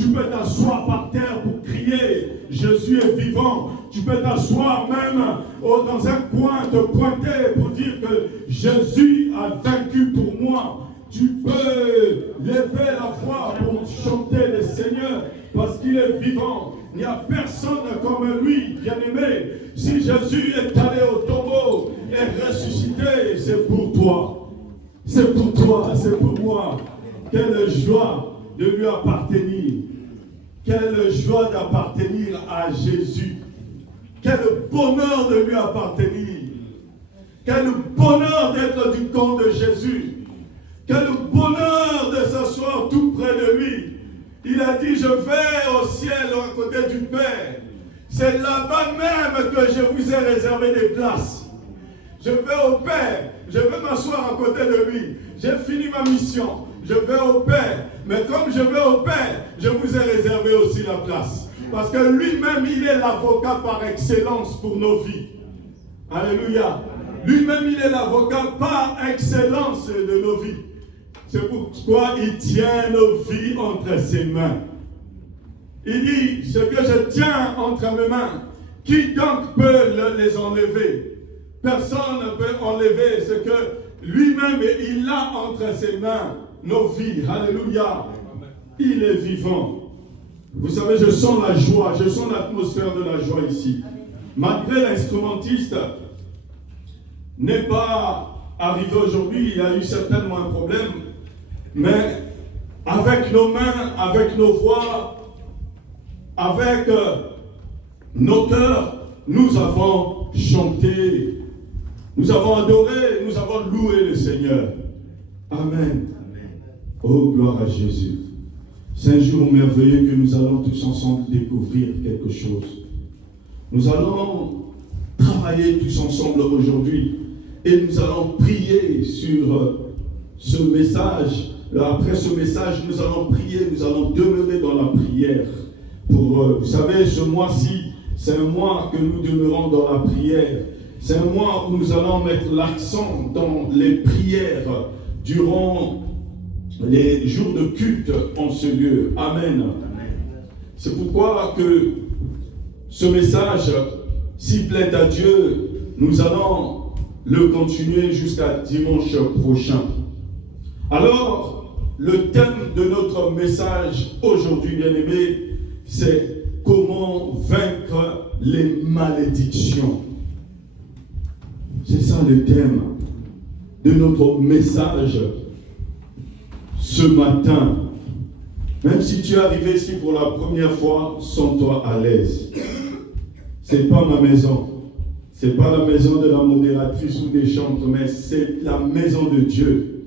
Tu peux t'asseoir par terre pour crier, Jésus est vivant. Tu peux t'asseoir même dans un coin, te pointer pour dire que Jésus a vaincu pour moi. Tu peux lever la voix pour chanter le Seigneur parce qu'il est vivant. Il n'y a personne comme lui, bien-aimé. Si Jésus est allé au tombeau et ressuscité, c'est pour toi. C'est pour toi, c'est pour moi. Quelle joie de lui appartenir. Quelle joie d'appartenir à Jésus. Quel bonheur de lui appartenir. Quel bonheur d'être du camp de Jésus. Quel bonheur de s'asseoir tout près de lui. Il a dit, je vais au ciel à côté du Père. C'est là-bas même que je vous ai réservé des places. Je vais au Père. Je vais m'asseoir à côté de lui. J'ai fini ma mission. Je vais au Père. Mais comme je vais au Père, je vous ai réservé aussi la place. Parce que lui-même, il est l'avocat par excellence pour nos vies. Alléluia. Lui-même, il est l'avocat par excellence de nos vies. C'est pourquoi il tient nos vies entre ses mains. Il dit, ce que je tiens entre mes mains, qui donc peut les enlever? Personne ne peut enlever ce que lui-même, il a entre ses mains, nos vies. Alléluia. Il est vivant. Vous savez, je sens la joie, je sens l'atmosphère de la joie ici. Malgré l'instrumentiste n'est pas arrivé aujourd'hui, il y a eu certainement un problème, mais avec nos mains, avec nos voix, avec nos cœurs, nous avons chanté, nous avons adoré, nous avons loué le Seigneur. Amen. Oh, gloire à Jésus. C'est un jour merveilleux que nous allons tous ensemble découvrir quelque chose. Nous allons travailler tous ensemble aujourd'hui et nous allons prier sur ce message. Après ce message, nous allons prier, nous allons demeurer dans la prière. Vous savez, ce mois-ci, c'est un mois que nous demeurons dans la prière. C'est un mois où nous allons mettre l'accent dans les prières durant les jours de culte en ce lieu. Amen. C'est pourquoi que ce message, s'il plaît à Dieu, nous allons le continuer jusqu'à dimanche prochain. Alors, le thème de notre message aujourd'hui, bien-aimés, c'est comment vaincre les malédictions. C'est ça le thème de notre message ce matin. Même si tu es arrivé ici pour la première fois, sens-toi à l'aise. C'est pas ma maison. C'est pas la maison de la modératrice ou des chantres, mais c'est la maison de Dieu.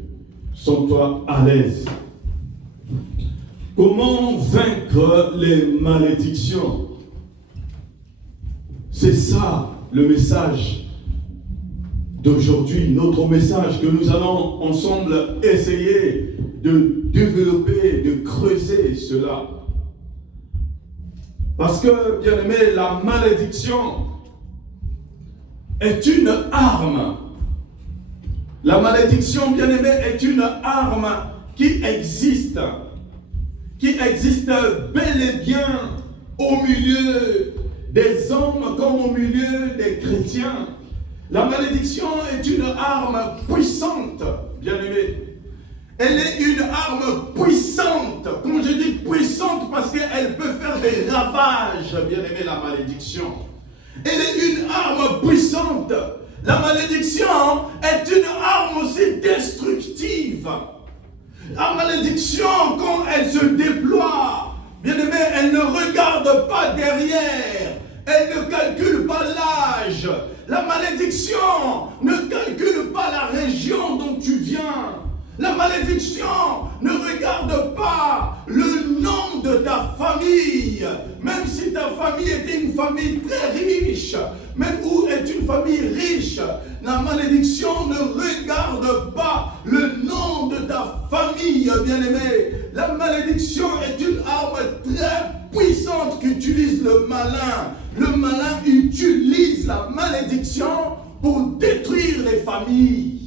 Sens-toi à l'aise. Comment vaincre les malédictions? C'est ça le message d'aujourd'hui, notre message que nous allons ensemble essayer de développer, de creuser cela. Parce que, bien aimé, la malédiction est une arme. La malédiction, bien aimé, est une arme qui existe bel et bien au milieu des hommes comme au milieu des chrétiens. La malédiction est une arme puissante, bien aimé. Elle est une arme puissante. Quand je dis puissante, parce qu'elle peut faire des ravages, bien aimé, la malédiction. Elle est une arme puissante. La malédiction est une arme aussi destructive. La malédiction, quand elle se déploie, bien aimé, elle ne regarde pas derrière. Elle ne calcule pas l'âge. La malédiction ne calcule pas la région dont tu viens. La malédiction ne regarde pas le nom de ta famille. Même si ta famille était une famille très riche, même où est une famille riche, la malédiction ne regarde pas le nom de ta famille, bien-aimé. La malédiction est une arme très puissante qu'utilise le malin. Le malin utilise la malédiction pour détruire les familles.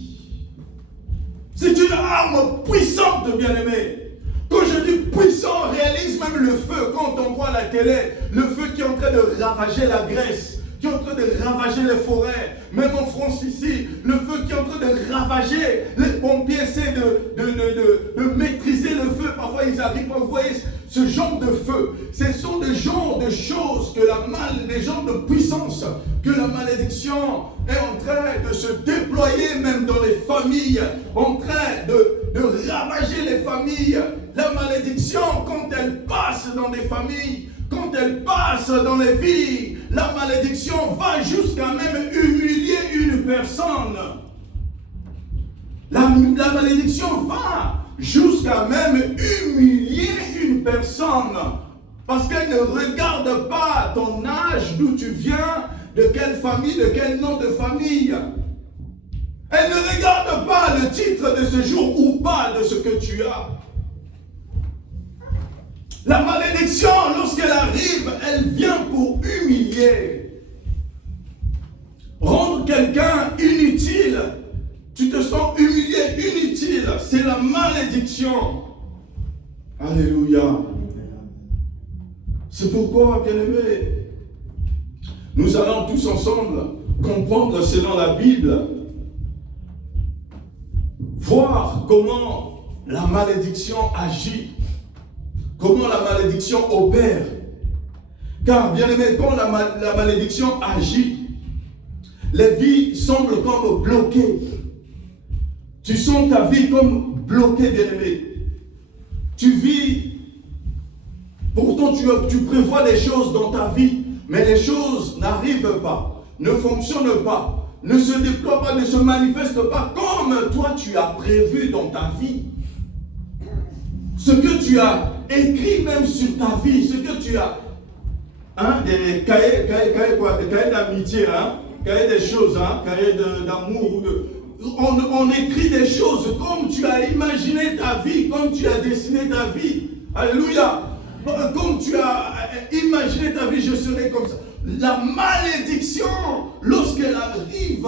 C'est une arme puissante, bien-aimé. Quand je dis puissants réalisent même le feu. Quand on voit la télé, le feu qui est en train de ravager la Grèce, qui est en train de ravager les forêts, même en France ici, le feu qui est en train de ravager, les pompiers essaient de maîtriser le feu, parfois ils arrivent à voir ce genre de feu. Ce sont des genres de choses que des genres de puissance, que la malédiction est en train de se déployer même dans les familles, en train de ravager les familles. La malédiction, quand elle passe dans des familles, quand elle passe dans les vies, la malédiction va jusqu'à même humilier une personne. La malédiction va jusqu'à même humilier une personne. Parce qu'elle ne regarde pas ton âge, d'où tu viens, de quelle famille, de quel nom de famille. Elle ne regarde pas le titre de ce jour ou pas de ce que tu as. La malédiction, lorsqu'elle arrive, elle vient pour humilier. Rendre quelqu'un inutile. Tu te sens humilié, inutile. C'est la malédiction. Alléluia. C'est pourquoi, bien-aimés, nous allons tous ensemble comprendre selon la Bible, voir comment la malédiction agit. Comment la malédiction opère. Car, bien aimé, quand la malédiction agit, les vies semblent comme bloquées. Tu sens ta vie comme bloquée, bien aimé. Tu vis, pourtant tu prévois des choses dans ta vie, mais les choses n'arrivent pas, ne fonctionnent pas, ne se déploient pas, ne se manifestent pas comme toi tu as prévu dans ta vie. Ce que tu as écrit même sur ta vie, ce que tu as, des cahiers d'amitié, cahiers des choses, cahiers d'amour, on écrit des choses comme tu as imaginé ta vie, comme tu as dessiné ta vie. Alléluia. Comme tu as imaginé ta vie, je serai comme ça. La malédiction, lorsqu'elle arrive,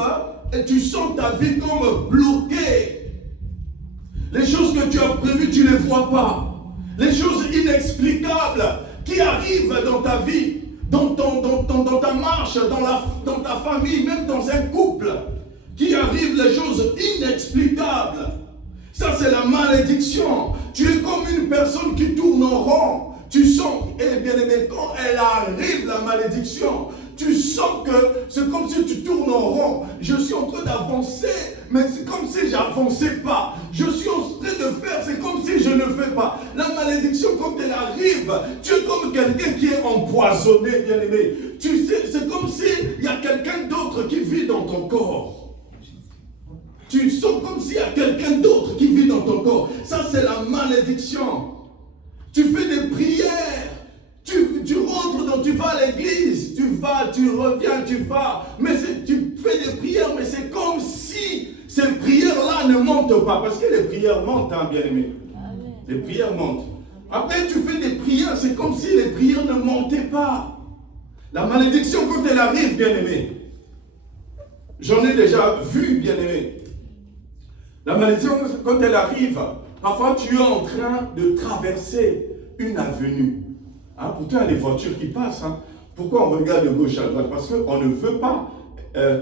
tu sens ta vie comme bloquée. Les choses que tu as prévues, tu ne les vois pas. Les choses inexplicables qui arrivent dans ta vie, dans ta marche, dans ta famille, même dans un couple, qui arrivent les choses inexplicables. Ça, c'est la malédiction. Tu es comme une personne qui tourne en rond. Tu sens, et bien aimé, quand elle arrive, la malédiction, tu sens que c'est comme si tu tournes en rond. Je suis en train d'avancer, mais c'est comme si j'avançais pas. Je suis en train de faire, c'est comme si je ne fais pas. La malédiction, quand elle arrive, tu es comme quelqu'un qui est empoisonné, bien aimé. Tu sais, c'est comme s'il y a quelqu'un d'autre qui vit dans ton corps. Tu sens comme s'il y a quelqu'un d'autre qui vit dans ton corps. Ça, c'est la malédiction. Tu fais des prières. Tu rentres, tu vas à l'église. Tu vas, tu reviens, tu vas. Mais tu fais des prières, mais c'est comme si ces prières-là ne montent pas. Parce que les prières montent, bien aimé. Les prières montent. Après, tu fais des prières, c'est comme si les prières ne montaient pas. La malédiction, quand elle arrive, bien aimé. J'en ai déjà vu, bien aimé. La malédiction, quand elle arrive, parfois tu es en train de traverser une avenue. Pourtant, il y a des voitures qui passent. Pourquoi on regarde de gauche à droite? Parce qu'on ne veut pas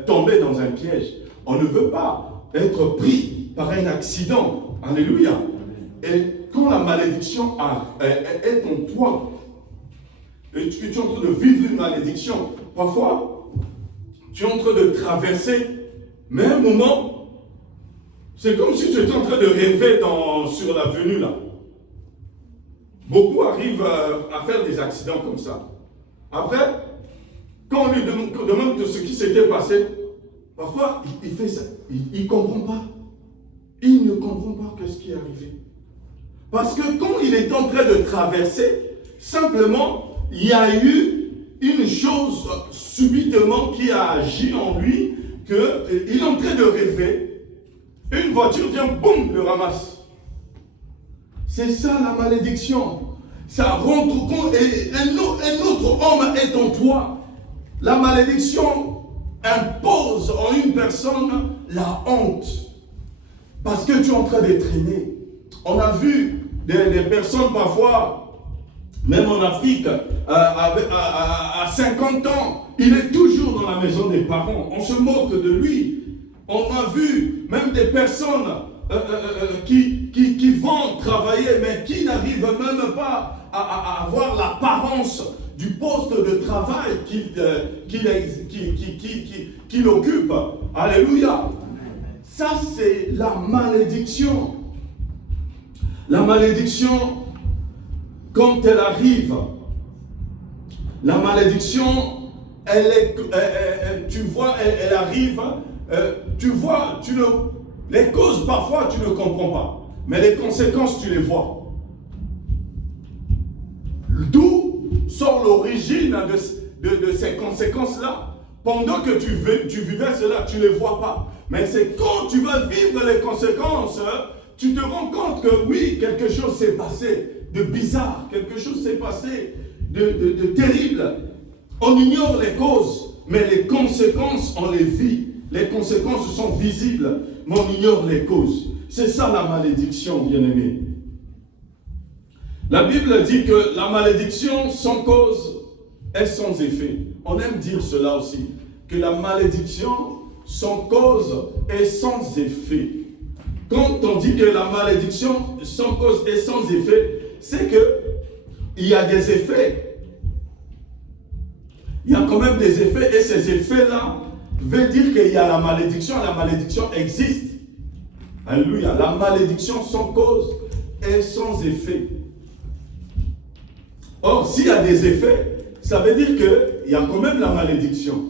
tomber dans un piège. On ne veut pas être pris par un accident. Alléluia. Et quand la malédiction est en toi, et tu es en train de vivre une malédiction, parfois, tu es en train de traverser, mais à un moment, c'est comme si tu étais en train de rêver sur l'avenue là. Beaucoup arrivent à faire des accidents comme ça. Après, quand on lui demande de ce qui s'était passé, parfois il fait ça. Il ne comprend pas. Il ne comprend pas ce qui est arrivé. Parce que quand il est en train de traverser, simplement, il y a eu une chose subitement qui a agi en lui, qu'il est en train de rêver. Une voiture vient, boum, le ramasse. C'est ça la malédiction. Ça rentre compte et un autre homme est en toi. La malédiction impose en une personne la honte. Parce que tu es en train de traîner. On a vu des personnes parfois, même en Afrique, à 50 ans, il est toujours dans la maison des parents. On se moque de lui. On a vu même des personnes qui vont travailler, mais qui n'arrivent même pas à avoir l'apparence du poste de travail qu'il occupe. Alléluia. Ça, c'est la malédiction. La malédiction, quand elle arrive, la malédiction, tu vois, elle arrive, les causes, parfois, tu ne comprends pas. Mais les conséquences, tu les vois. D'où sort l'origine de ces conséquences-là. Pendant que tu vivais cela, tu ne les vois pas. Mais c'est quand tu vas vivre les conséquences, tu te rends compte que oui, quelque chose s'est passé de bizarre, quelque chose s'est passé de terrible. On ignore les causes, mais les conséquences, on les vit. Les conséquences sont visibles, mais on ignore les causes. C'est ça la malédiction, bien-aimés. La Bible dit que la malédiction sans cause est sans effet. On aime dire cela aussi, que la malédiction sans cause est sans effet. Quand on dit que la malédiction sans cause est sans effet, c'est qu'il y a des effets. Il y a quand même des effets, et ces effets-là veulent dire qu'il y a la malédiction existe. Alléluia. La malédiction sans cause est sans effet. Or, s'il y a des effets, ça veut dire qu'il y a quand même la malédiction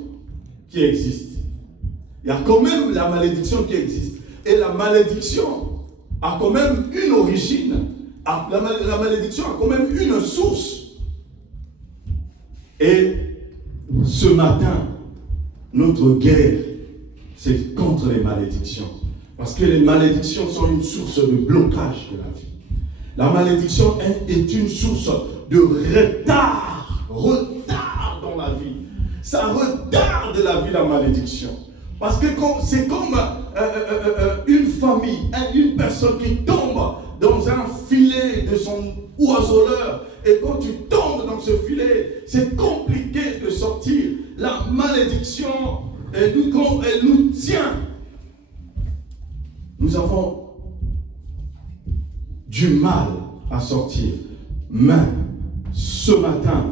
qui existe. Il y a quand même la malédiction qui existe. Et la malédiction a quand même une origine. La malédiction a quand même une source. Et ce matin, notre guerre, c'est contre les malédictions. Parce que les malédictions sont une source de blocage de la vie. La malédiction est une source de retard dans la vie. Ça retarde la vie, la malédiction. Parce que c'est comme une famille, une personne qui tombe dans un filet de son oiseleur. Et quand tu tombes dans ce filet, c'est compliqué de sortir. La malédiction, elle nous tient. Nous avons du mal à sortir. Mais ce matin,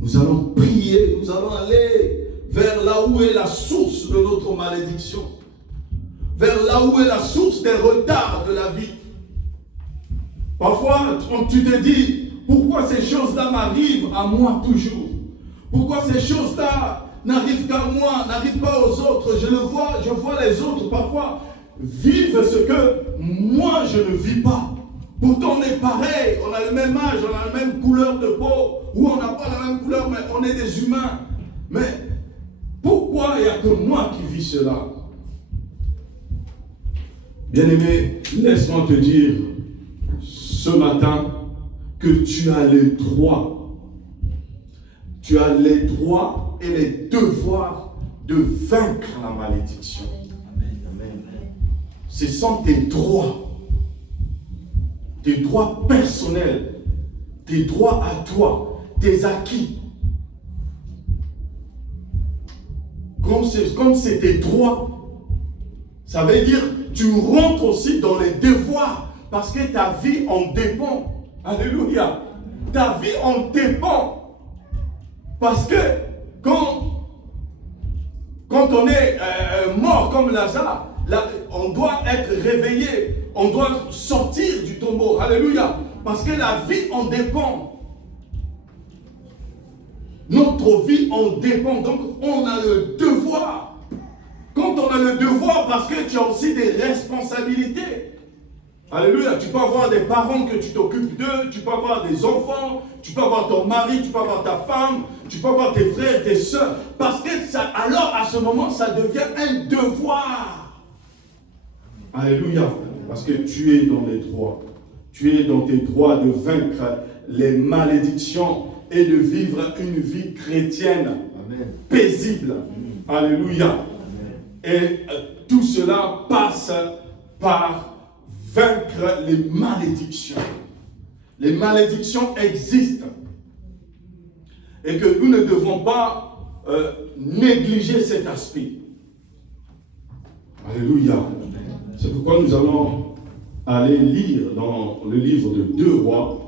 nous allons prier, nous allons aller vers là où est la source de notre malédiction, vers là où est la source des retards de la vie. Parfois, tu te dis, pourquoi ces choses-là m'arrivent à moi toujours? Pourquoi ces choses-là n'arrivent qu'à moi, n'arrivent pas aux autres? Je vois les autres parfois vivre ce que moi je ne vis pas. Pourtant on est pareil, on a le même âge, on a la même couleur de peau, ou on n'a pas la même couleur, mais on est des humains. Mais pourquoi il n'y a que moi qui vis cela? Bien-aimé, laisse-moi te dire ce matin que tu as les droits. Tu as les droits et les devoirs de vaincre la malédiction. Ce sont tes droits personnels, tes droits à toi, tes acquis. Comme c'est tes droits, ça veut dire que tu rentres aussi dans les devoirs parce que ta vie en dépend. Alléluia. Ta vie en dépend. Parce que quand on est mort comme Lazare, on doit être réveillé, on doit sortir du tombeau. Alléluia. Parce que la vie en dépend. Notre vie en dépend. Donc on a le devoir. Quand on a le devoir, parce que tu as aussi des responsabilités. Alléluia. Tu peux avoir des parents que tu t'occupes d'eux, tu peux avoir des enfants, tu peux avoir ton mari, tu peux avoir ta femme, tu peux avoir tes frères, tes soeurs. Parce que alors à ce moment, ça devient un devoir. Alléluia. Parce que tu es dans les droits. Tu es dans tes droits de vaincre les malédictions et de vivre une vie chrétienne paisible. Alléluia. Et tout cela passe par vaincre les malédictions. Les malédictions existent. Et que nous ne devons pas négliger cet aspect. Alléluia. C'est pourquoi nous allons aller lire dans le livre de 2 Rois.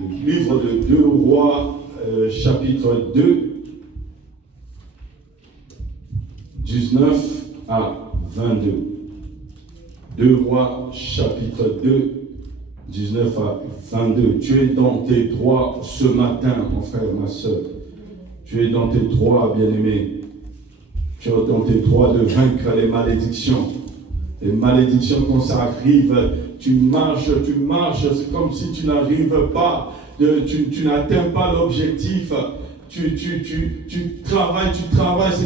Le livre de 2 Rois, chapitre 2, 19 à 22. 2 Rois, chapitre 2, 19 à 22. Tu es dans tes droits ce matin, mon frère, ma soeur. Tu es dans tes droits, bien-aimé. Tu es dans tes droits de vaincre les malédictions. Les malédictions, quand ça arrive, tu marches, c'est comme si tu n'arrives pas, tu n'atteins pas l'objectif. Tu travailles, c'est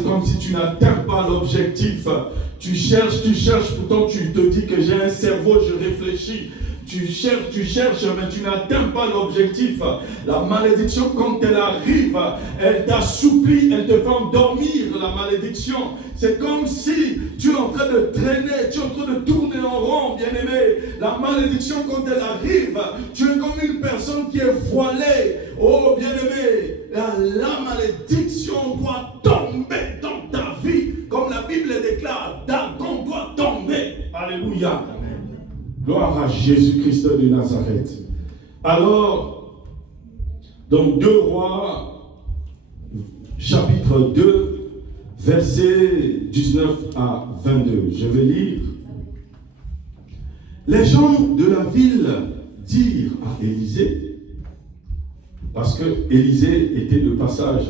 comme si tu n'atteins pas l'objectif. Tu cherches, pourtant tu te dis que j'ai un cerveau, je réfléchis. Tu cherches, mais tu n'atteins pas l'objectif. La malédiction, quand elle arrive, elle t'assouplit, elle te fait endormir, la malédiction. C'est comme si tu es en train de traîner, tu es en train de tourner en rond, bien-aimé. La malédiction, quand elle arrive, tu es comme une personne qui est voilée. Oh, bien-aimé, la malédiction doit tomber dans ta vie. Comme la Bible déclare, Dagon doit tomber. Alléluia. Gloire à Jésus-Christ de Nazareth. Alors, donc 2 Rois, chapitre 2, versets 19 à 22. Je vais lire. Les gens de la ville dirent à Élisée, parce que Élisée était de passage,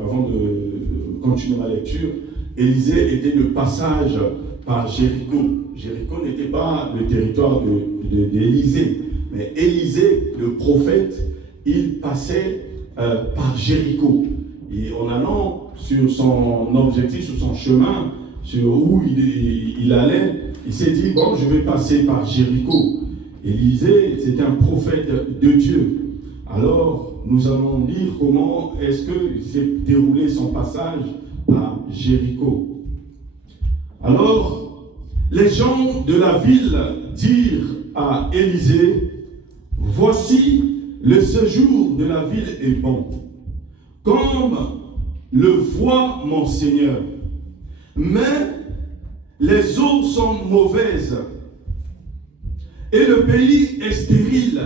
avant de continuer ma lecture, Élisée était de passage par Jéricho. Jéricho n'était pas le territoire d'Élisée, mais Élisée, le prophète, il passait par Jéricho. Et en allant sur son objectif, sur son chemin, sur où il allait, il s'est dit, bon, je vais passer par Jéricho. Élisée, c'était un prophète de Dieu. Alors, nous allons lire comment est-ce que s'est déroulé son passage à Jéricho. Alors, les gens de la ville dirent à Élisée, voici, le séjour de la ville est bon, comme le voit mon Seigneur. Mais les eaux sont mauvaises et le pays est stérile.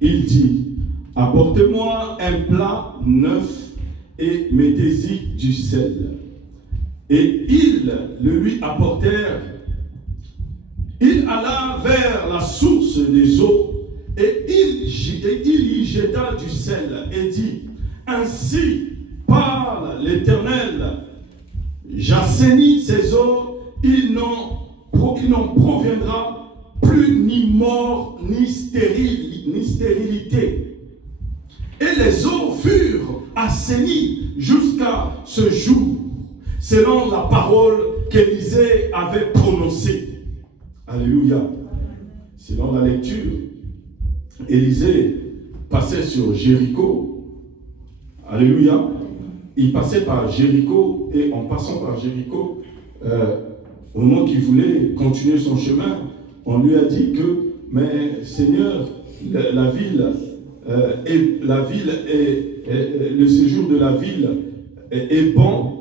Il dit, apportez-moi un plat neuf et mettez-y du sel. Et ils le lui apportèrent. Il alla vers la source des eaux et il y jeta du sel et dit, ainsi parle l'Éternel, j'assainis ces eaux, il n'en proviendra plus ni mort ni stérilité. Et les eaux furent assainies jusqu'à ce jour, selon la parole qu'Élisée avait prononcée. Alléluia. Selon la lecture, Élisée passait sur Jéricho. Alléluia. Il passait par Jéricho et en passant par Jéricho, au moment qu'il voulait continuer son chemin, on lui a dit que, mais Seigneur, la ville le séjour de la ville est bon,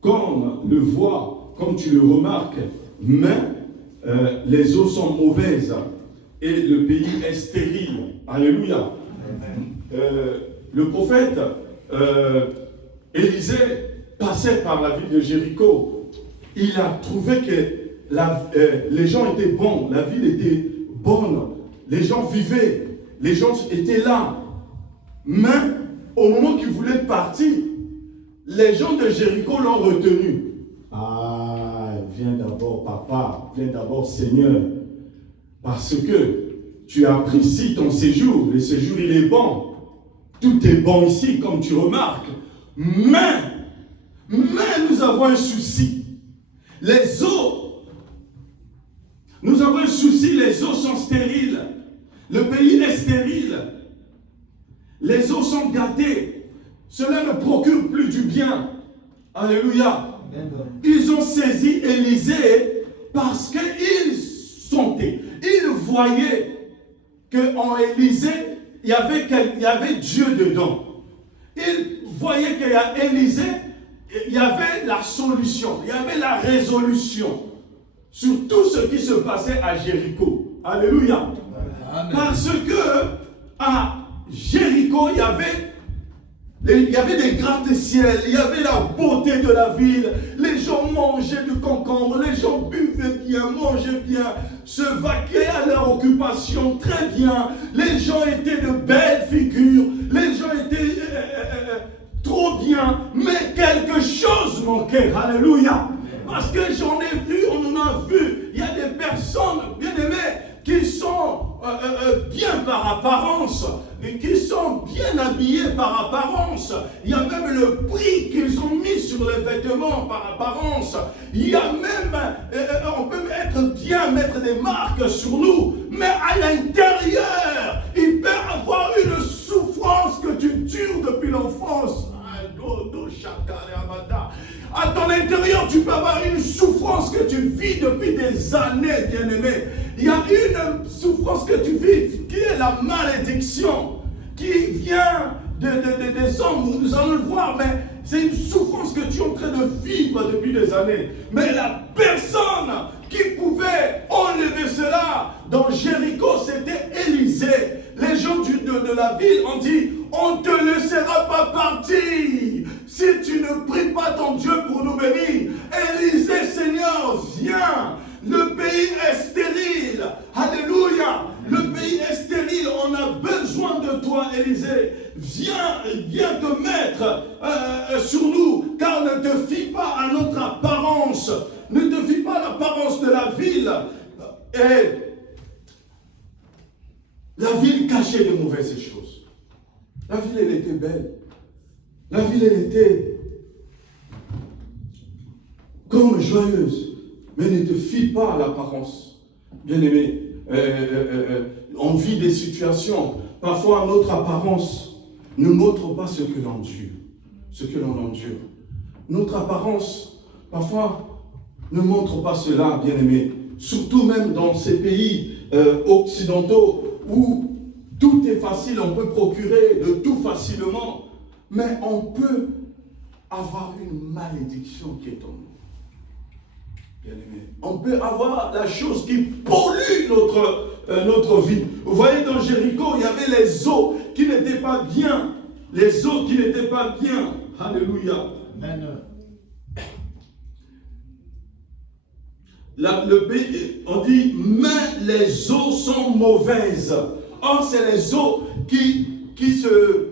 comme tu le remarques, mais les eaux sont mauvaises et le pays est stérile. Alléluia. Le prophète Élisée passait par la ville de Jéricho. Il a trouvé que les gens étaient bons, la ville était bonne, les gens vivaient, les gens étaient là. Mais au moment qu'il voulait partir, les gens de Jéricho l'ont retenu. Ah, viens d'abord, papa, viens d'abord, Seigneur, parce que tu apprécies ton séjour. Le séjour, il est bon. Tout est bon ici, comme tu remarques. Mais nous avons un souci. Les eaux, nous avons un souci, les eaux sont stériles. Le pays est stérile. Les eaux sont gâtées. Cela ne procure plus du bien. Alléluia. Ils ont saisi Élisée parce qu'ils sentaient, ils voyaient qu'en Élysée, il y avait Dieu dedans. Ils voyaient qu'il y a Élysée, il y avait la solution, il y avait la résolution sur tout ce qui se passait à Jéricho. Alléluia. Amen. Parce que à Jéricho, il y avait des gratte-ciels, il y avait la beauté de la ville, les gens mangeaient du concombre, les gens buvaient bien, mangeaient bien, se vaquaient à leur occupation très bien, les gens étaient de belles figures, les gens étaient trop bien, mais quelque chose manquait. Alléluia. Parce que j'en ai vu, on en a vu, il y a des personnes bien aimées qui sont bien par apparence, et qui sont bien habillés par apparence. Il y a même le prix qu'ils ont mis sur les vêtements par apparence. Il y a même, on peut mettre des marques sur nous, mais à l'intérieur, il peut avoir une souffrance que tu dures depuis l'enfance. À ton intérieur, tu peux avoir une souffrance que tu vis depuis des années, bien-aimé. Il y a une souffrance que tu vis qui est la malédiction, qui vient des hommes. Nous allons le voir, mais c'est une souffrance que tu es en train de vivre depuis des années. Mais la personne qui pouvait enlever cela dans Jéricho, c'était Élisée. Les gens de la ville ont dit: on ne te laissera pas partir si tu ne pries pas ton Dieu pour nous bénir. Élisée, Seigneur, viens. Le pays est stérile. Alléluia. Le pays est stérile. On a besoin de toi, Élisée. Viens te mettre sur nous, car ne te fie pas à notre apparence. Ne te fie pas à l'apparence de la ville. Et la ville cachait de mauvaises choses. La ville, elle était belle. La ville, elle était comme joyeuse. Mais ne te fie pas à l'apparence. Bien-aimé, on vit des situations. Parfois, notre apparence ne montre pas ce que l'on endure. Ce que l'on endure. Notre apparence, parfois, ne montre pas cela, bien-aimé. Surtout même dans ces pays occidentaux où tout est facile, on peut procurer de tout facilement, mais on peut avoir une malédiction qui est en nous. Bien-aimé. On peut avoir la chose qui pollue notre vie. Vous voyez, dans Jéricho, il y avait les eaux qui n'étaient pas bien. Les eaux qui n'étaient pas bien. Alléluia. Amen. Le pays, on dit, mais les eaux sont mauvaises. Or, c'est les eaux qui se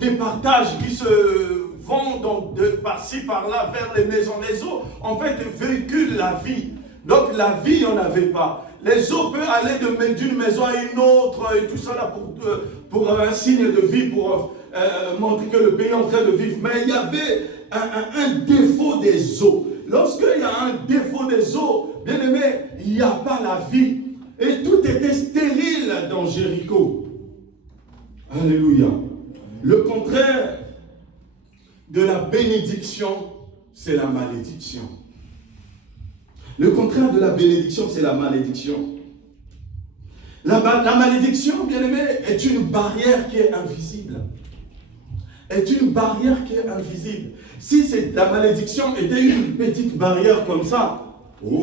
départagent, qui se vont donc de par-ci, par-là, vers les maisons. Les eaux, en fait, véhiculent la vie. Donc, la vie, il n'y en avait pas. Les eaux peuvent aller d'une maison à une autre, et tout ça là pour un signe de vie, pour montrer que le pays est en train de vivre. Mais il y avait un défaut des eaux. Lorsqu'il y a un défaut des eaux, bien aimé, il n'y a pas la vie. Et tout était stérile dans Jéricho. Alléluia. Le contraire de la bénédiction, c'est la malédiction. Le contraire de la bénédiction, c'est la malédiction. La malédiction, bien aimé, est une barrière qui est invisible. Est une barrière qui est invisible. Si la malédiction était une petite barrière comme ça,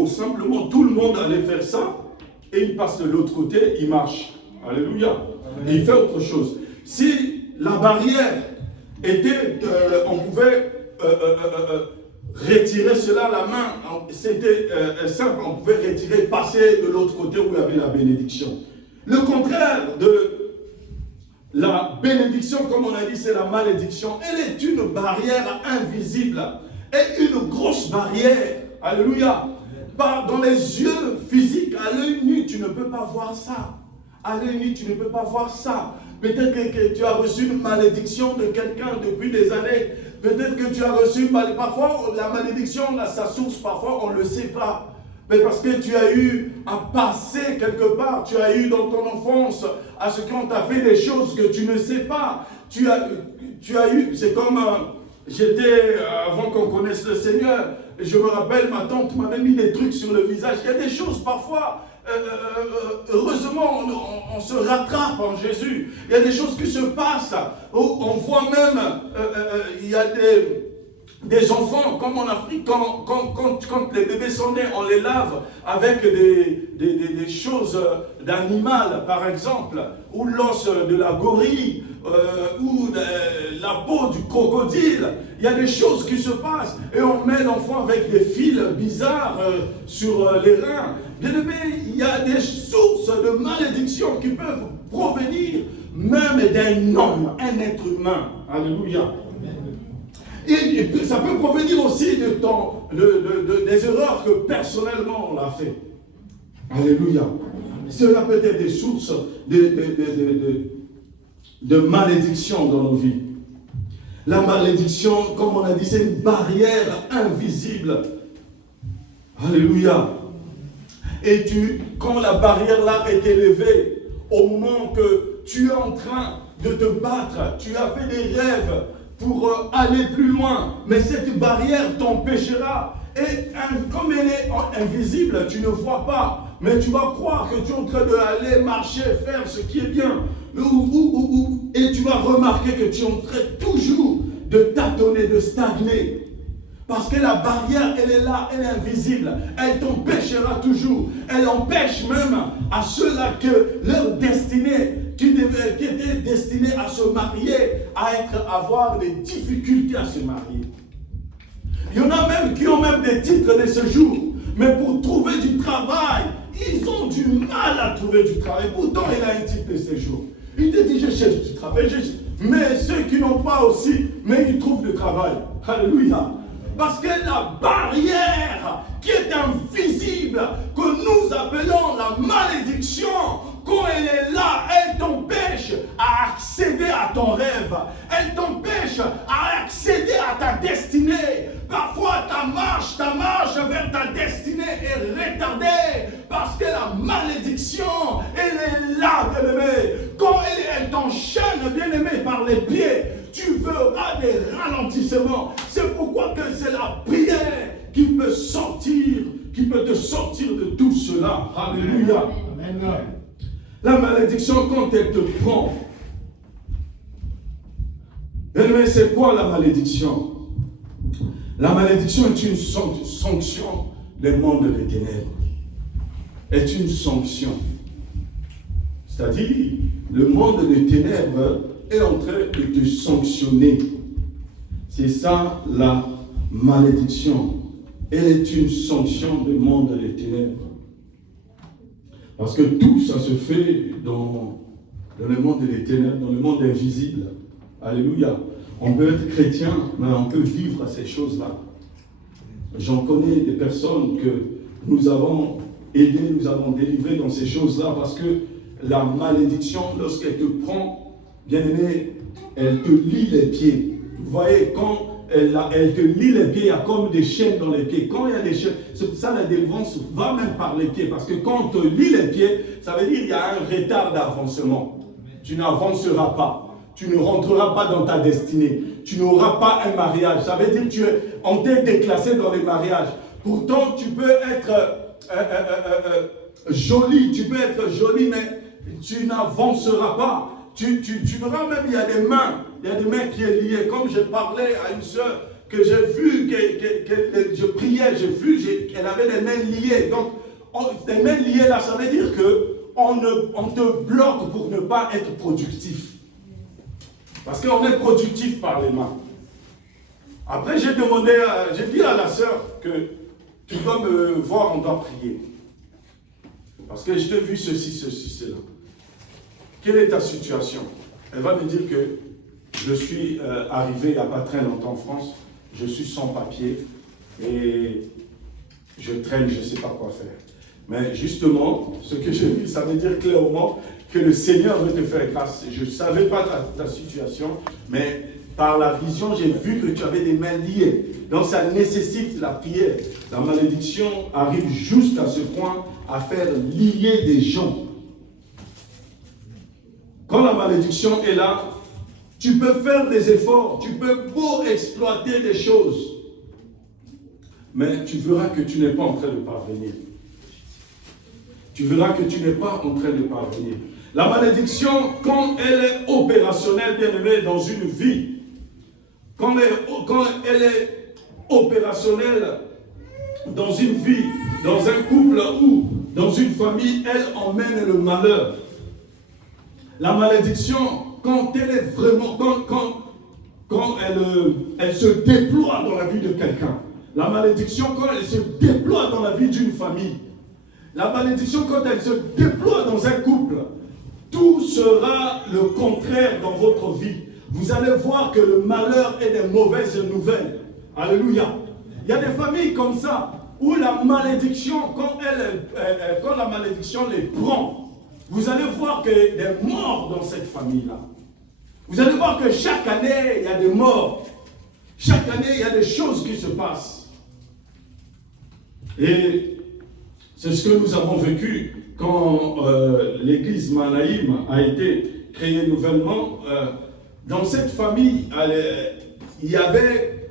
simplement tout le monde allait faire ça, et il passe de l'autre côté, il marche. Alléluia. Amen. Et il fait autre chose. Si la barrière était, on pouvait retirer cela, la main, c'était simple, on pouvait retirer, passer de l'autre côté où il y avait la bénédiction. Le contraire de la bénédiction, comme on a dit, c'est la malédiction. Elle est une barrière invisible et une grosse barrière. Alléluia. Dans les yeux physiques, à l'œil nu, tu ne peux pas voir ça. À l'œil nu, tu ne peux pas voir ça. Peut-être que tu as reçu une malédiction de quelqu'un depuis des années. Peut-être que tu as reçu, parfois la malédiction, sa source, parfois on ne le sait pas. Mais parce que tu as eu à passer quelque part, tu as eu dans ton enfance, à ce qu'on t'a fait des choses que tu ne sais pas. Tu as eu, c'est comme avant qu'on connaisse le Seigneur, je me rappelle, ma tante m'avait mis des trucs sur le visage. Il y a des choses parfois, heureusement, on se rattrape en Jésus. Il y a des choses qui se passent. On voit même, il y a des enfants, comme en Afrique, quand les bébés sont nés, on les lave avec des choses d'animal, par exemple, ou l'os de la gorille, ou la peau du crocodile. Il y a des choses qui se passent, et on met l'enfant avec des fils bizarres sur les reins. Bien aimé, il y a des sources de malédiction qui peuvent provenir même d'un homme, un être humain. Alléluia. Et ça peut provenir aussi des erreurs que personnellement on a fait. Alléluia. Cela peut être des sources de malédiction dans nos vies. La malédiction, comme on a dit, c'est une barrière invisible. Alléluia. Et quand la barrière là est élevée, au moment que tu es en train de te battre, tu as fait des rêves pour aller plus loin, mais cette barrière t'empêchera. Et comme elle est invisible, tu ne vois pas, mais tu vas croire que tu es en train d'aller marcher, faire ce qui est bien. Et tu vas remarquer que tu es en train toujours de tâtonner, de stagner. Parce que la barrière, elle est là, elle est invisible. Elle t'empêchera toujours. Elle empêche même à ceux-là que leur destinée, qui étaient destinés à se marier, à avoir des difficultés à se marier. Il y en a même qui ont même des titres de séjour, mais pour trouver du travail, ils ont du mal à trouver du travail. Pourtant, il a un titre de séjour. Il te dit, je cherche du travail, mais ceux qui n'ont pas aussi, mais ils trouvent du travail. Alléluia. Parce que la barrière qui est invisible, que nous appelons la malédiction, quand elle est là, elle t'empêche à accéder à ton rêve. Elle t'empêche à accéder à ta destinée. Parfois, ta marche vers ta destinée est retardée parce que la malédiction, elle est là, bien-aimé. Quand elle t'enchaîne, bien-aimé, par les pieds, tu verras des ralentissements. C'est pourquoi que c'est la prière qui peut te sortir de tout cela. Alléluia. Amen. La malédiction, quand elle te prend, mais c'est quoi la malédiction? La malédiction est une sanction des mondes des ténèbres. Est une sanction. C'est-à-dire, le monde des ténèbres est en train de te sanctionner. C'est ça la malédiction. Elle est une sanction du monde des ténèbres. Parce que tout ça se fait dans le monde des ténèbres, dans le monde invisible. Alléluia. On peut être chrétien, mais on peut vivre ces choses-là. J'en connais des personnes que nous avons aidées, nous avons délivrées dans ces choses-là, parce que la malédiction, lorsqu'elle te prend, bien aimé, elle te lie les pieds. Vous voyez, quand elle te lie les pieds, il y a comme des chaînes dans les pieds. Quand il y a des chaînes, c'est pour ça la délivrance va même par les pieds. Parce que quand on te lie les pieds, ça veut dire qu'il y a un retard d'avancement. Tu n'avanceras pas. Tu ne rentreras pas dans ta destinée. Tu n'auras pas un mariage. Ça veut dire que on t'est déclassé dans les mariages. Pourtant, tu peux être joli. Tu peux être joli, mais tu n'avanceras pas. Tu verras même, il y a des mains. Il y a des mains qui sont liées. Comme je parlais à une soeur que j'ai vue, je priais, j'ai vu qu'elle avait les mains liées. Donc, les mains liées là, ça veut dire qu'on te bloque pour ne pas être productif. Parce qu'on est productif par les mains. Après, j'ai dit à la sœur que tu dois me voir, on doit prier. Parce que je t'ai vu ceci, cela. Quelle est ta situation? Elle va me dire que je suis arrivé il n'y a pas très longtemps en France, je suis sans papier et je traîne, je ne sais pas quoi faire. Mais justement, ce que j'ai vu, ça veut dire clairement que le Seigneur veut te faire grâce. Je ne savais pas ta situation, mais par la vision, j'ai vu que tu avais des mains liées. Donc ça nécessite la prière. La malédiction arrive juste à ce point à faire lier des gens. Quand la malédiction est là, Tu peux faire des efforts, tu peux beau exploiter des choses, mais tu verras que tu n'es pas en train de parvenir. Tu verras que tu n'es pas en train de parvenir. La malédiction, quand elle est opérationnelle, bien aimé, dans une vie, quand elle est opérationnelle dans une vie, dans un couple ou dans une famille, elle emmène le malheur. La malédiction, quand elle est vraiment, quand elle se déploie dans la vie de quelqu'un, la malédiction, quand elle se déploie dans la vie d'une famille, la malédiction, quand elle se déploie dans un couple, tout sera le contraire dans votre vie. Vous allez voir que le malheur est des mauvaises nouvelles. Alléluia. Il y a des familles comme ça, où la malédiction, quand la malédiction les prend, vous allez voir qu'il y a des morts dans cette famille-là. Vous allez voir que chaque année, il y a des morts. Chaque année, il y a des choses qui se passent. Et c'est ce que nous avons vécu quand l'église Manaïm a été créée nouvellement. Dans cette famille, il y avait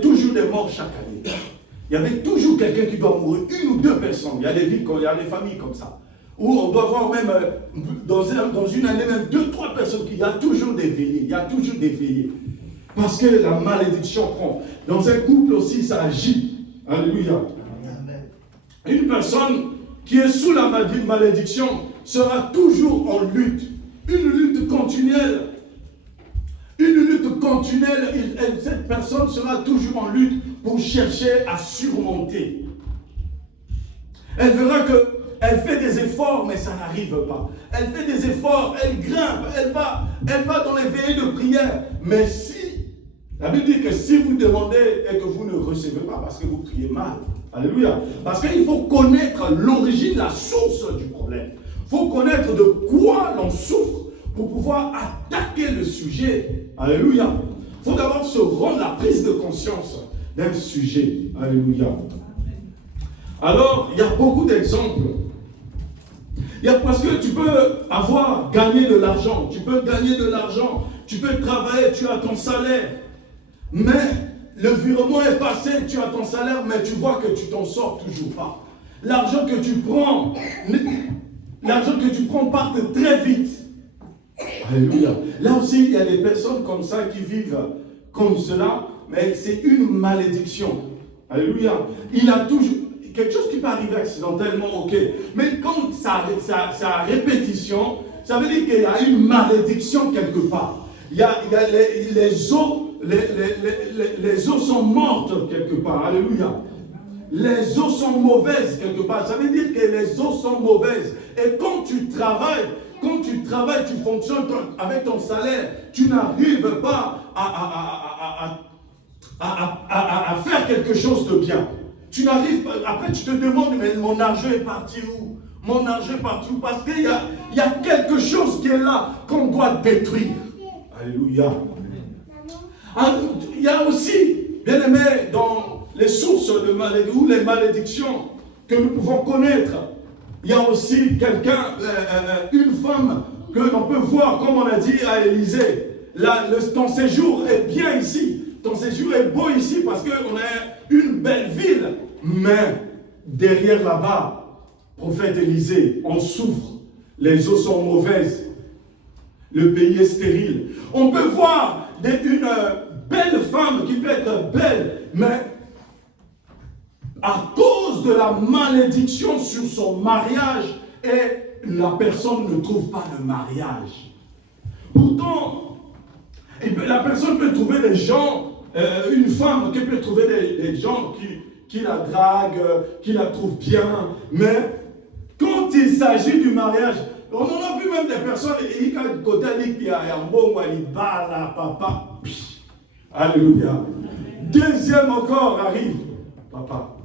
toujours des morts chaque année. Il y avait toujours quelqu'un qui doit mourir, une ou deux personnes. Il y a des familles comme ça. Où on doit voir même, dans une année, même 2-3 personnes, il y a toujours des veillées. Il y a toujours des veillées. Parce que la malédiction prend. Dans un couple aussi, ça agit. Alléluia. Une personne qui est sous la malédiction sera toujours en lutte. Une lutte continuelle. Une lutte continuelle. Cette personne sera toujours en lutte pour chercher à surmonter. Elle verra qu'elle fait des efforts, mais ça n'arrive pas. Elle fait des efforts, elle grimpe, elle va dans les veillées de prière. Mais la Bible dit que si vous demandez et que vous ne recevez pas parce que vous priez mal, alléluia. Parce qu'il faut connaître l'origine, la source du problème. Il faut connaître de quoi l'on souffre pour pouvoir attaquer le sujet. Alléluia. Il faut d'abord se rendre la prise de conscience d'un sujet. Alléluia. Alors, il y a beaucoup d'exemples. Parce que tu peux avoir gagné de l'argent. Tu peux gagner de l'argent. Tu peux travailler, tu as ton salaire. Mais le virement est passé, tu as ton salaire, mais tu vois que tu t'en sors toujours pas. L'argent que tu prends part très vite. Alléluia. Là aussi, il y a des personnes comme ça qui vivent comme cela, mais c'est une malédiction. Alléluia. Il a toujours quelque chose qui peut arriver accidentellement, ok. Mais quand ça a répétition, ça veut dire qu'il y a une malédiction quelque part. Il y a les os sont mortes quelque part. Alléluia. Les os sont mauvaises quelque part. Ça veut dire que les os sont mauvaises. Et quand tu travailles, tu fonctionnes avec ton salaire, tu n'arrives pas à faire quelque chose de bien. Tu n'arrives pas. Après, tu te demandes, mais mon argent est parti où? Mon argent est parti où? Parce qu'il y a quelque chose qui est là qu'on doit détruire. Alléluia. Il y a aussi, bien aimé, dans les sources de malédiction ou les malédictions que nous pouvons connaître, il y a aussi quelqu'un, une femme que l'on peut voir, comme on a dit à Élisée. Ton séjour est bien ici. Ton séjour est beau ici parce qu'on a une belle ville. Mais derrière là-bas, prophète Élisée, on souffre. Les eaux sont mauvaises. Le pays est stérile. On peut voir une belle femme qui peut être belle, mais à cause de la malédiction sur son mariage, et la personne ne trouve pas de mariage. Pourtant, la personne peut trouver des gens, une femme qui peut trouver des gens qui la draguent, qui la trouvent bien, mais quand il s'agit du mariage, on en a vu même des personnes, papa. Alléluia. Deuxième encore arrive. Papa,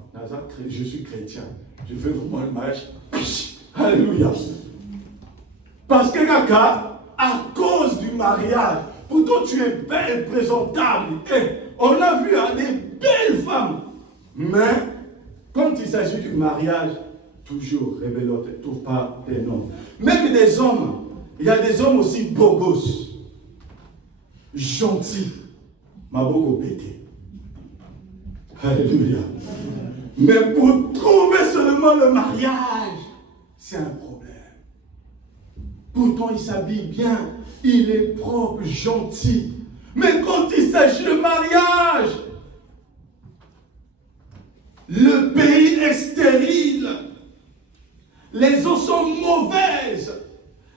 je suis chrétien. Je veux vraiment le mariage. Alléluia. Parce que à cause du mariage, pourtant tu es belle, présentable. Et on a vu des belles femmes. Mais quand il s'agit du mariage, toujours révélote, ne trouve pas des noms. Même des hommes, il y a des hommes aussi beaux gosses. gentil, m'a beaucoup pété. Alléluia. Mais pour trouver seulement le mariage, c'est un problème. Pourtant, il s'habille bien, il est propre, gentil. Mais quand il s'agit de mariage, le pays est stérile. Les eaux sont mauvaises.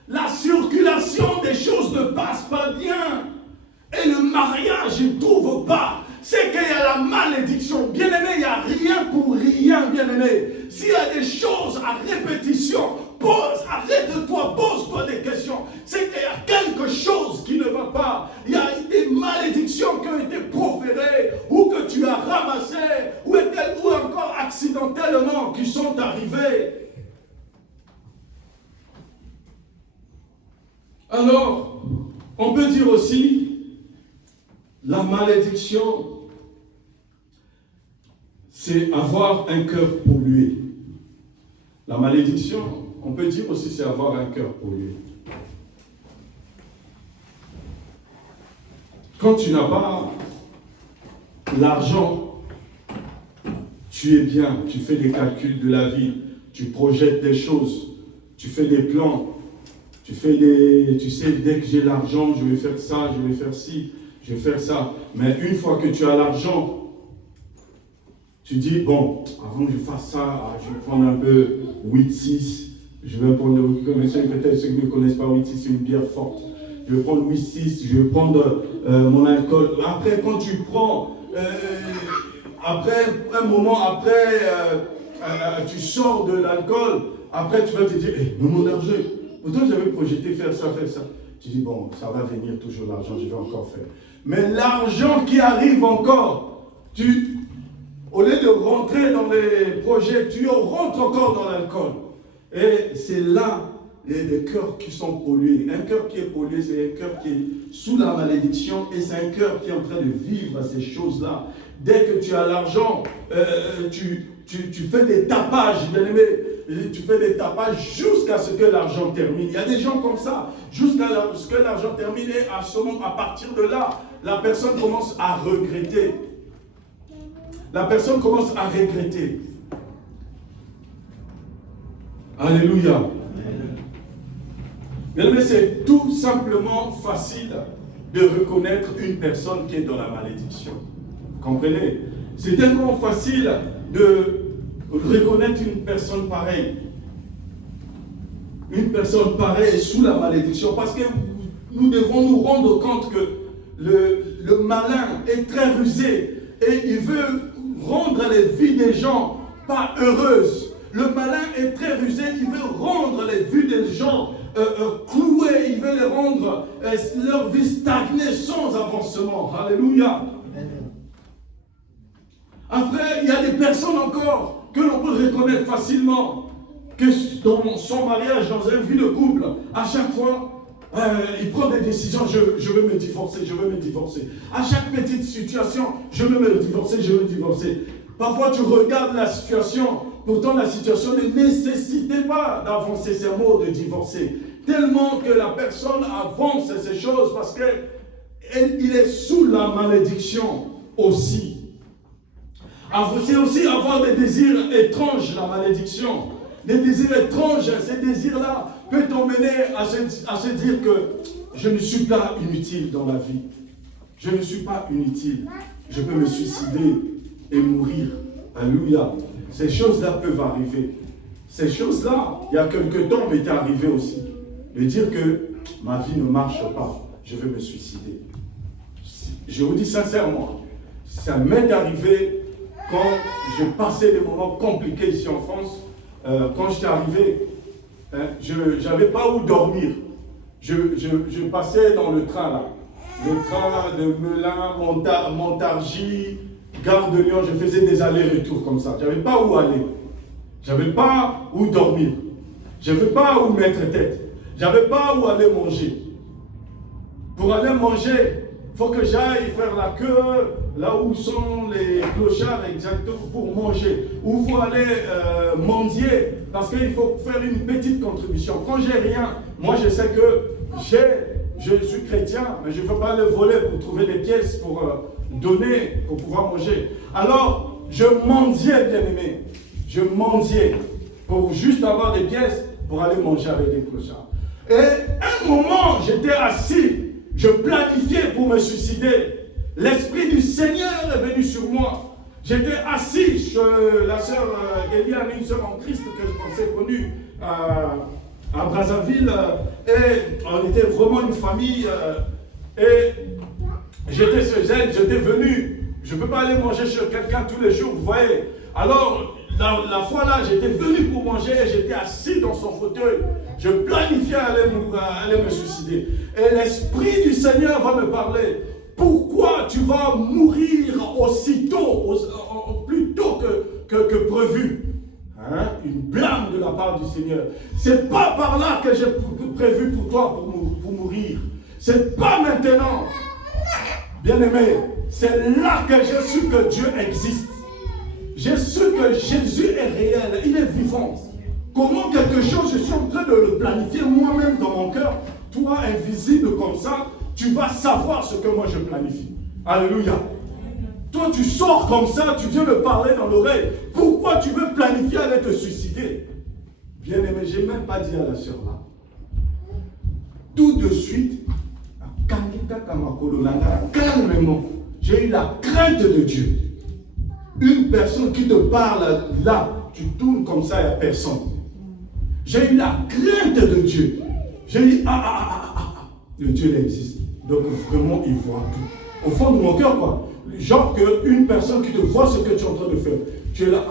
La circulation des choses ne passe pas bien. Et le mariage ne trouve pas. C'est qu'il y a la malédiction. Bien-aimé, il n'y a rien pour rien, bien-aimé. S'il y a des choses à répétition, arrête-toi, pose-toi des questions. C'est qu'il y a quelque chose qui ne va pas. Il y a des malédictions qui ont été proférées, ou que tu as ramassées, ou encore accidentellement qui sont arrivées. Alors, on peut dire aussi, la malédiction, c'est avoir un cœur pollué. La malédiction, on peut dire aussi, c'est avoir un cœur pollué. Quand tu n'as pas l'argent, tu es bien, tu fais des calculs de la vie, tu projettes des choses, tu fais des plans, tu sais, dès que j'ai l'argent, je vais faire ça, je vais faire ci, je vais faire ça. Mais une fois que tu as l'argent, tu dis, bon, avant que je fasse ça, je vais prendre un peu 8-6. Je vais prendre, peut-être ceux qui ne connaissent pas 8-6, c'est une bière forte. Je vais prendre 8-6, je vais prendre mon alcool. Après, quand tu prends, après un moment, tu sors de l'alcool, après tu vas te dire, mais mon argent, pourtant j'avais projeté faire ça. Tu dis, bon, ça va venir toujours l'argent, je vais encore faire. Mais l'argent qui arrive encore, au lieu de rentrer dans les projets, tu rentres encore dans l'alcool. Et c'est là les cœurs qui sont pollués. Un cœur qui est pollué, c'est un cœur qui est sous la malédiction, et c'est un cœur qui est en train de vivre ces choses-là. Dès que tu as l'argent, tu fais des tapages, bien aimé. Tu fais des tapages jusqu'à ce que l'argent termine. Il y a des gens comme ça, jusqu'à ce que l'argent termine, et à partir de là, la personne commence à regretter. La personne commence à regretter. Alléluia. Mais c'est tout simplement facile de reconnaître une personne qui est dans la malédiction. Vous comprenez? C'est tellement facile de reconnaître une personne pareille. Une personne pareille est sous la malédiction, parce que nous devons nous rendre compte que le malin est très rusé et il veut rendre les vies des gens pas heureuses. Le malin est très rusé, il veut rendre les vies des gens clouées, il veut les rendre leur vie stagnée sans avancement. Alléluia. Après, il y a des personnes encore que l'on peut reconnaître facilement, que dans son mariage, dans une vie de couple, à chaque fois, il prend des décisions, je veux me divorcer, je veux me divorcer. À chaque petite situation, je veux me divorcer, je veux me divorcer. Parfois, tu regardes la situation, pourtant la situation ne nécessitait pas d'avancer ces mots de divorcer. Tellement que la personne avance ces choses parce qu'il est sous la malédiction aussi. C'est aussi avoir des désirs étranges, la malédiction. Des désirs étranges, ces désirs-là peuvent t'emmener à se dire que je ne suis pas inutile dans la vie. Je ne suis pas inutile. Je peux me suicider et mourir. Alléluia. Ces choses-là peuvent arriver. Ces choses-là, il y a quelque temps, m'était arrivé aussi. De dire que ma vie ne marche pas. Je vais me suicider. Je vous dis sincèrement, ça m'est arrivé quand je passais des moments compliqués ici en France. Quand j'étais arrivé, je n'avais pas où dormir. Je passais dans le train là. Le train de Melun, Montargis, Gare de Lyon, je faisais des allers-retours comme ça. Je n'avais pas où aller. Je n'avais pas où dormir. Je n'avais pas où mettre tête. Je n'avais pas où aller manger. Pour aller manger, il faut que j'aille faire la queue là où sont les clochards exactement pour manger. Ou il faut aller mendier parce qu'il faut faire une petite contribution. Quand j'ai rien, moi je sais que je suis chrétien, mais je ne veux pas aller voler pour trouver des pièces pour donner, pour pouvoir manger. Alors, je mendiais, bien-aimé. Je mendiais pour juste avoir des pièces pour aller manger avec des clochards. Et un moment, j'étais assis, je planifiais pour me suicider. L'Esprit du Seigneur est venu sur moi. J'étais assis, la sœur Eliane, une sœur en Christ que je pensais connue à Brazzaville, et on était vraiment une famille, et j'étais chez elle, j'étais venu. Je ne peux pas aller manger chez quelqu'un tous les jours, vous voyez. Alors, la fois là, j'étais venu pour manger, j'étais assis dans son fauteuil. Je planifiais aller me suicider. Et l'Esprit du Seigneur va me parler. Pourquoi tu vas mourir aussitôt, plus tôt que prévu? Hein? Une blâme de la part du Seigneur. C'est pas par là que j'ai prévu pour toi pour mourir. C'est pas maintenant. Bien-aimé, c'est là que j'ai su que Dieu existe. J'ai su que Jésus est réel, il est vivant. Comment quelque chose, je suis en train de le planifier moi-même dans mon cœur. Toi, invisible comme ça, tu vas savoir ce que moi je planifie. Alléluia. Toi, tu sors comme ça, tu viens me parler dans l'oreille. Pourquoi tu veux planifier aller te suicider? Bien-aimé, je n'ai même pas dit à la sœur là. Tout de suite, calmement, j'ai eu la crainte de Dieu. Une personne qui te parle là, tu tournes comme ça, il n'y a personne. J'ai eu la crainte de Dieu. J'ai dit, le Dieu il existe. Donc vraiment, il voit tout. Au fond de mon cœur, quoi. Genre qu'une personne qui te voit ce que tu es en train de faire, tu es là,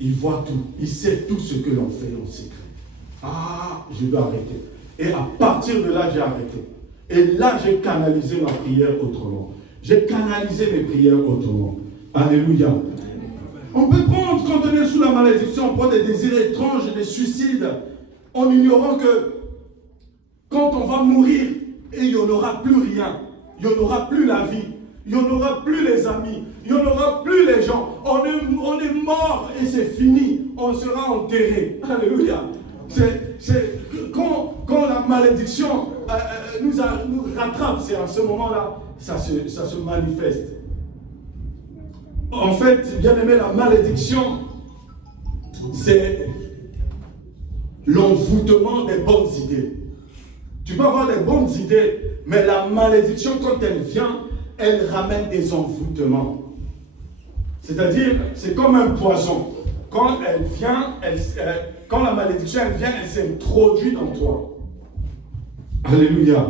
il voit tout. Il sait tout ce que l'on fait en secret. Je dois arrêter. Et à partir de là, j'ai arrêté. Et là, j'ai canalisé ma prière autrement. J'ai canalisé mes prières autrement. Alléluia. On peut prendre, quand on est sous la malédiction, on prend des désirs étranges, des suicides, en ignorant que quand on va mourir, et il n'y en aura plus rien, il n'y en aura plus la vie, il n'y en aura plus les amis, il n'y en aura plus les gens. On est mort et c'est fini, on sera enterré. Alléluia. C'est quand la malédiction nous rattrape, c'est à ce moment-là, ça se manifeste. En fait, bien aimé, la malédiction, c'est l'envoûtement des bonnes idées. Tu peux avoir des bonnes idées, mais la malédiction, quand elle vient, elle ramène des envoûtements. C'est-à-dire, c'est comme un poison. Quand elle vient, quand la malédiction elle vient, elle s'introduit dans toi. Alléluia.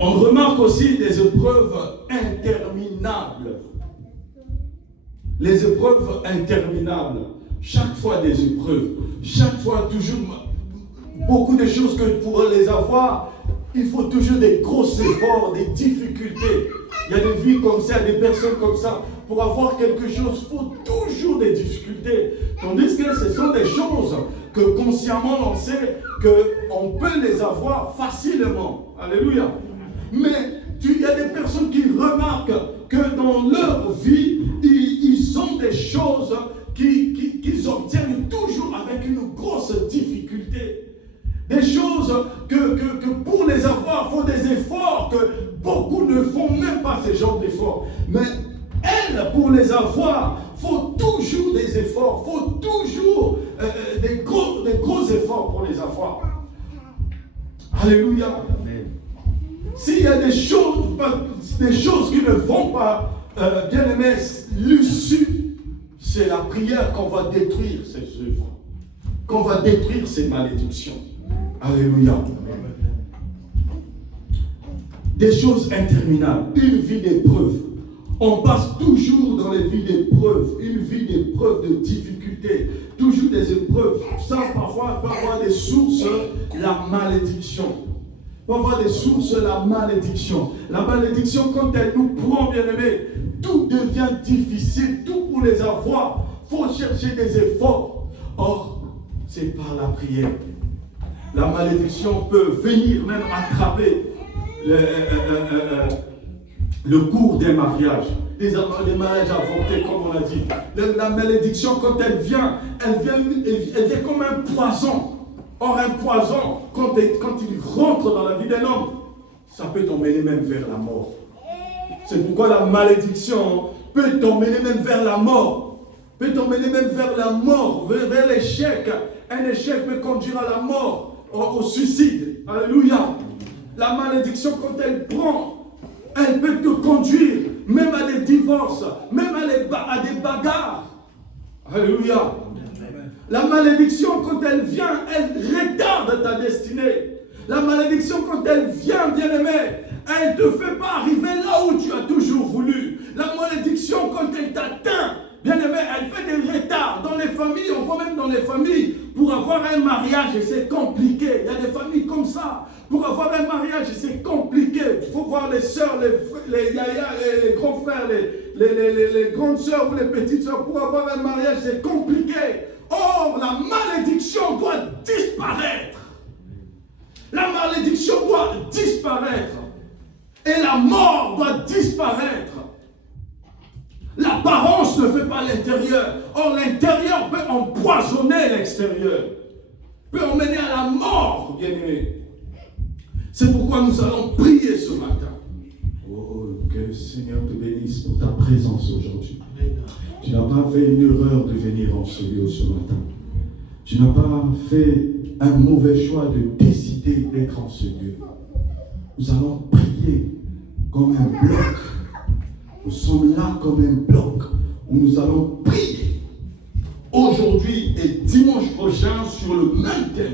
On remarque aussi des épreuves interminables. Les épreuves interminables. Chaque fois des épreuves. Chaque fois toujours beaucoup de choses que pour les avoir, il faut toujours des gros efforts, des difficultés. Il y a des vies comme ça, des personnes comme ça. Pour avoir quelque chose, il faut toujours des difficultés. Tandis que ce sont des choses que consciemment on sait qu'on peut les avoir facilement. Alléluia. Mais il y a des personnes qui remarquent que dans leur vie, ils ont des choses qu'ils obtiennent toujours avec une grosse difficulté. Des choses que pour les avoir, il faut des efforts, que beaucoup ne font même pas ces genres d'efforts. Mais elles, pour les avoir, il faut toujours des efforts, il faut toujours des gros efforts pour les avoir. Alléluia. Amen. S'il y a des choses qui ne vont pas, bien aimé, l'issue, c'est la prière qu'on va détruire ces œuvres, qu'on va détruire ces malédictions. Alléluia. Des choses interminables, une vie d'épreuve. On passe toujours dans les vies d'épreuves, une vie d'épreuves, de difficultés, toujours des épreuves. Ça, parfois, peut avoir des sources, la malédiction. Peut avoir des sources, la malédiction. La malédiction, quand elle nous prend, bien aimé, tout devient difficile, tout pour les avoir. Il faut chercher des efforts. Or, c'est par la prière. La malédiction peut venir même attraper le cours des mariages, des mariages avortés, comme on l'a dit. La malédiction, quand elle vient comme un poison. Or, un poison, quand il rentre dans la vie d'un homme, ça peut t'emmener même vers la mort. C'est pourquoi la malédiction peut t'emmener même vers la mort. Peut t'emmener même vers la mort, vers l'échec. Un échec peut conduire à la mort, au suicide. Alléluia. La malédiction, quand elle prend, elle peut te conduire même à des divorces, même à des bagarres. Alléluia. La malédiction, quand elle vient, elle retarde ta destinée. La malédiction, quand elle vient, bien-aimé, elle ne te fait pas arriver là où tu as toujours voulu. La malédiction, quand elle t'atteint, bien-aimé, elle fait des retards. Dans les familles, on voit même dans les familles, pour avoir un mariage, c'est compliqué. Il y a des familles comme ça. Pour avoir un mariage, c'est compliqué. Il faut voir les sœurs, les yayas, les grands frères, les grandes sœurs ou les petites sœurs. Pour avoir un mariage, c'est compliqué. Or, la malédiction doit disparaître. La malédiction doit disparaître. Et la mort doit disparaître. L'apparence ne fait pas l'intérieur. Or, l'intérieur peut empoisonner l'extérieur. Peut emmener à la mort, bien-aimé. C'est pourquoi nous allons prier ce matin. Oh, que le Seigneur te bénisse pour ta présence aujourd'hui. Tu n'as pas fait une erreur de venir en ce lieu ce matin. Tu n'as pas fait un mauvais choix de décider d'être en ce lieu. Nous allons prier comme un bloc. Nous sommes là comme un bloc où nous allons prier aujourd'hui et dimanche prochain sur le même thème.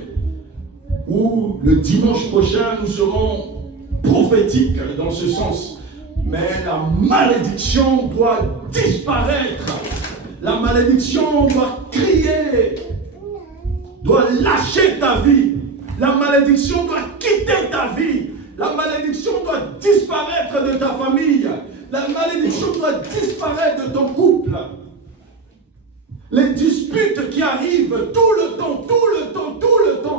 Où le dimanche prochain nous serons prophétiques dans ce sens. Mais la malédiction doit disparaître. La malédiction doit crier, doit lâcher ta vie. La malédiction doit quitter ta vie. La malédiction doit disparaître de ta famille. La malédiction doit disparaître de ton couple. Les disputes qui arrivent tout le temps.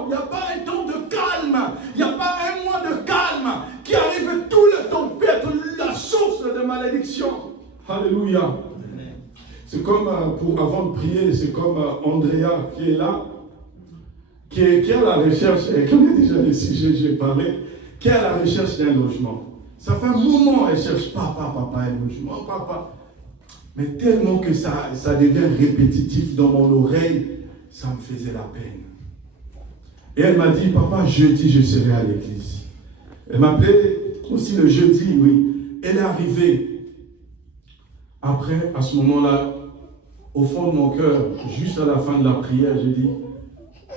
Il n'y a pas un temps de calme. Il n'y a pas un mois de calme qui arrive tout le temps peut être la source de malédiction. Alléluia. C'est comme, avant de prier, c'est comme Andrea qui est là, qui est à la recherche, et comme il y a déjà le sujet, j'ai parlé, qui est à la recherche d'un logement. Ça fait un moment, elle cherche papa, un logement, papa. Mais tellement que ça devient répétitif dans mon oreille, ça me faisait la peine. Et elle m'a dit, papa, jeudi, je serai à l'église. Elle m'appelait aussi le jeudi, oui. Elle est arrivée. Après, à ce moment-là, au fond de mon cœur, juste à la fin de la prière, j'ai dit,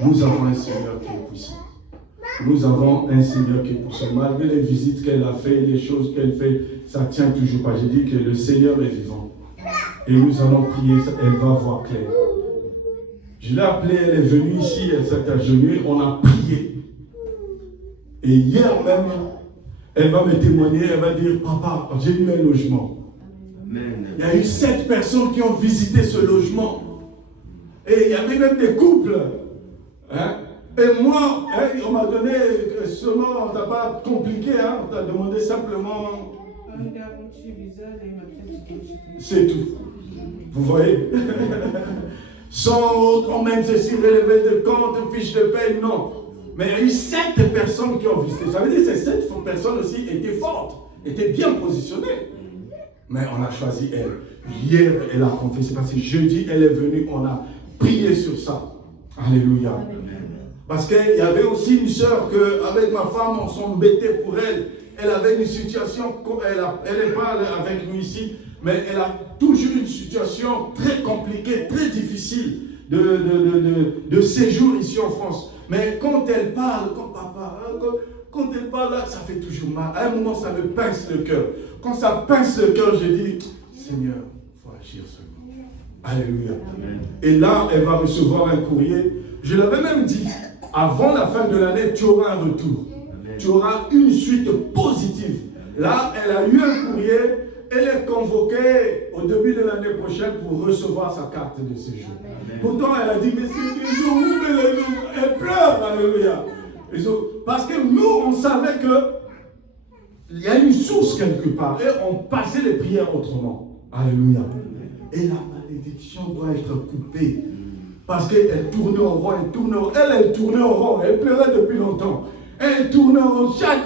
nous avons un Seigneur qui est puissant. Nous avons un Seigneur qui est puissant. Malgré les visites qu'elle a fait, les choses qu'elle fait, ça ne tient toujours pas. J'ai dit que le Seigneur est vivant. Et nous allons prier, elle va voir clair. Je l'ai appelée, elle est venue ici, elle s'est agenouillée, on a prié. Et hier même, elle va me témoigner, elle va dire, papa, j'ai eu un logement. Amen. Il y a eu 7 personnes qui ont visité ce logement. Et il y avait même des couples. Hein? Et moi, on m'a donné seulement, on t'a pas compliqué, hein? On t'a demandé simplement. C'est tout. Vous voyez? Sans on même ceci, relevé de compte, fiche de paie, non. Mais il y a eu 7 personnes qui ont visité. Ça veut dire que ces 7 personnes aussi étaient fortes, étaient bien positionnées. Mais on a choisi elle. Hier, elle a confessé, parce que jeudi, elle est venue, on a prié sur ça. Alléluia. Parce qu'il y avait aussi une sœur qu'avec ma femme, on s'embêtait pour elle. Elle avait une situation, elle n'est pas avec nous ici, mais elle a toujours une situation très compliquée, très difficile de séjour ici en France. Mais quand elle parle, quand elle parle là, ça fait toujours mal. À un moment, ça me pince le cœur. Quand ça pince le cœur, je dis, Seigneur, il faut agir seulement. Alléluia. Amen. Et là, elle va recevoir un courrier. Je l'avais même dit, avant la fin de l'année, tu auras un retour. Amen. Tu auras une suite positive. Là, elle a eu un courrier. Elle est convoquée au début de l'année prochaine pour recevoir sa carte de séjour. Amen. Pourtant, elle a dit, mais c'est des jours où elle pleure. Alléluia. Parce que nous, on savait qu'il y a une source quelque part. Et on passait les prières autrement. Alléluia. Et la malédiction doit être coupée. Parce qu'elle tournait au rond, elle tournait au rond, elle pleurait depuis longtemps. Elle tournait au rond chaque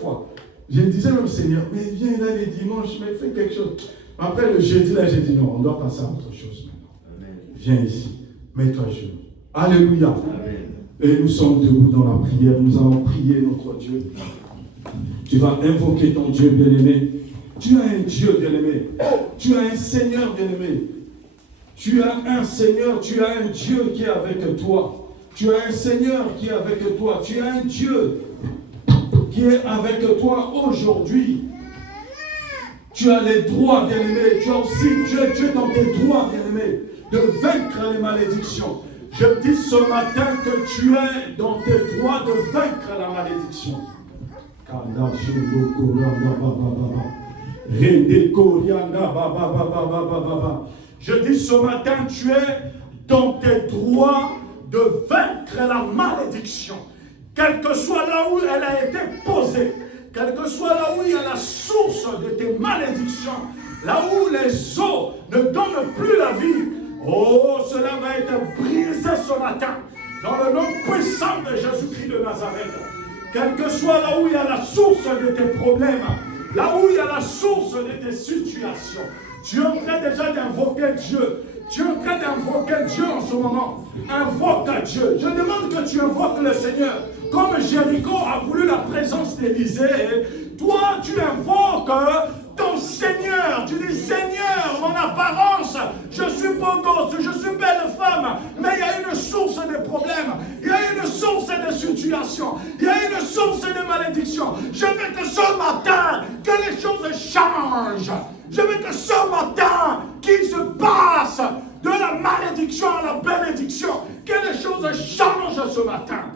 fois. Je disais même, Seigneur, mais viens là les dimanches, mais fais quelque chose. Après le jeudi, là, j'ai dit non, on doit passer à autre chose maintenant. Amen. Viens ici, mets-toi à genoux. Alléluia. Amen. Et nous sommes debout dans la prière, nous allons prier notre Dieu. Tu vas invoquer ton Dieu bien-aimé. Tu as un Dieu bien-aimé. Tu as un Seigneur bien-aimé. Tu as un Seigneur, tu as un Dieu qui est avec toi. Tu as un Seigneur qui est avec toi. Tu as un Dieu qui est avec toi aujourd'hui. Tu as les droits, bien-aimé. Tu as aussi Dieu dans tes droits, bien-aimé, de vaincre les malédictions. Je dis ce matin que tu es dans tes droits de vaincre la malédiction. Je dis ce matin, tu es dans tes droits de vaincre la malédiction. Quel que soit là où elle a été posée, quel que soit là où il y a la source de tes malédictions, là où les eaux ne donnent plus la vie, oh, cela va être brisé ce matin, dans le nom puissant de Jésus-Christ de Nazareth. Quel que soit là où il y a la source de tes problèmes, là où il y a la source de tes situations, tu es en train déjà d'invoquer Dieu. Tu es en train d'invoquer Dieu en ce moment. Invoque Dieu. Je demande que tu invoques le Seigneur. Comme Jéricho a voulu la présence d'Élisée, toi tu invoques ton Seigneur. Tu dis, Seigneur, mon apparence, je suis beau gosse, je suis belle femme, mais il y a une source de problèmes, il y a une source de situation, il y a une source de malédiction. Je veux que ce matin, que les choses changent. Je veux que ce matin, qu'il se passe de la malédiction à la bénédiction, que les choses changent ce matin.